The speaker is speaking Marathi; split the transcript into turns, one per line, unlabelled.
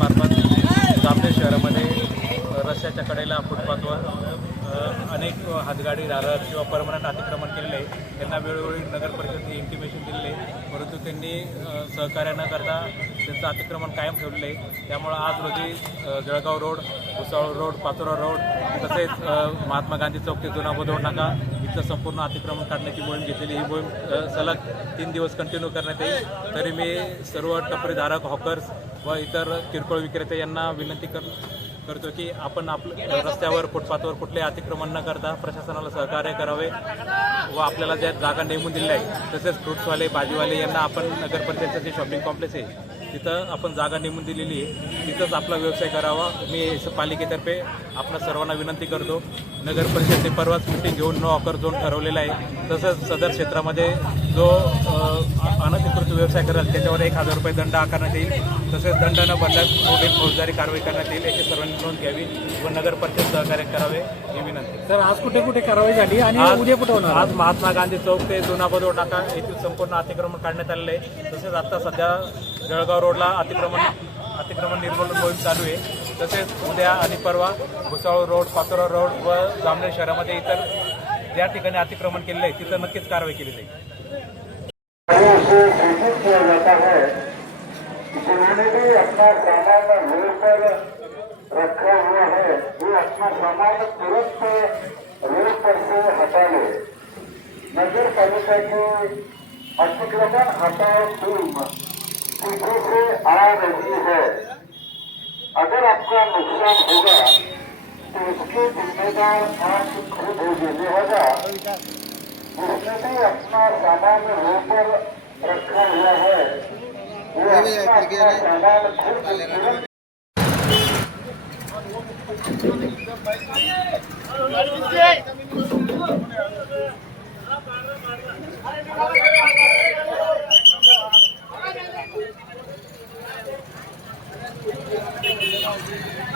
मार्फत जामनेर शहरामध्ये रस्त्याच्या कडेला फुटपाथवर अनेक हातगाडी धारक किंवा परमनंट अतिक्रमण केलेले आहे त्यांना वेळोवेळी नगर परिषदेने इंटिमेशन दिलेले आहे. परंतु त्यांनी सहकार्य न करता त्यांचं अतिक्रमण कायम ठेवलेलं आहे. त्यामुळं आज रोजी Jalgaon road Bhusawal road Pachora road तसेच महात्मा गांधी चौक ते जुना बोदवड नाका इथं संपूर्ण अतिक्रमण काढण्याची मोहीम घेतलेली ही मोहीम सलग तीन दिवस कंटिन्यू करण्यात येईल. तरी मी सर्व टपरीधारक हॉकर्स व इतर किरकोळ विक्रेते यांना विनंती कर करतो की आपण आपलं रस्त्यावर फुटपाथवर कुठले अतिक्रमण न करता प्रशासनाला सहकार्य करावे व आपल्याला ज्या जागा नेमून दिल्या आहे तसेच फ्रुट्सवाले भाजीवाले यांना आपण नगर जे शॉपिंग कॉम्प्लेक्स आहे तिथं आपण जागा नेमून दिलेली आहे. तिथंच आपला व्यवसाय करावा. मी पालिकेतर्फे आपणा सर्वांना विनंती करतो. नगर परिषदेने परवाच मिटिंग घेऊन नो ऑकर झोन ठरवलेला आहे. तसंच सदर क्षेत्रामध्ये जो अनधिकृत व्यवसाय करेल त्याच्यावर एक हजार रुपये दंड आकारण्यात येईल. तसेच दंड न भरल्यास पुढील फौजदारी कारवाई करण्यात येईल. याची सर्वांनी नोंद घ्यावी व नगर परिषद सहकार्य करावे ही विनंती.
तर आज कुठे कुठे कारवाई झाली आणि उद्या कुठे होणार?
आज महात्मा गांधी चौक ते जुना बदोड नाका येथील संपूर्ण अतिक्रमण काढण्यात आलेले आहे. तसेच आता सध्या जळगाव रोडला अतिक्रमण अतिक्रमण निर्मूलन मोहीम चालू आहे. तसेच उद्या आणि परवा भुसावळ रोड पाचोरा रोड व जामनेर शहरामध्ये इतर ज्या ठिकाणी अतिक्रमण केलेलं आहे तिथं नक्कीच कारवाई केली जाईल.
रखा हुआ है वो अपना सामान तुरंत रोड पर से हटा ले नगर पालिका की अतिक्रमण हटाओ टीम पीछे से आ रही है अगर आपका नुकसान होगा तो उसके जिम्मेदार आप खुद हो गए लिहाजा उसने भी अपना सामान होकर रखा हुआ है वो अपना सामान खुद Thank you.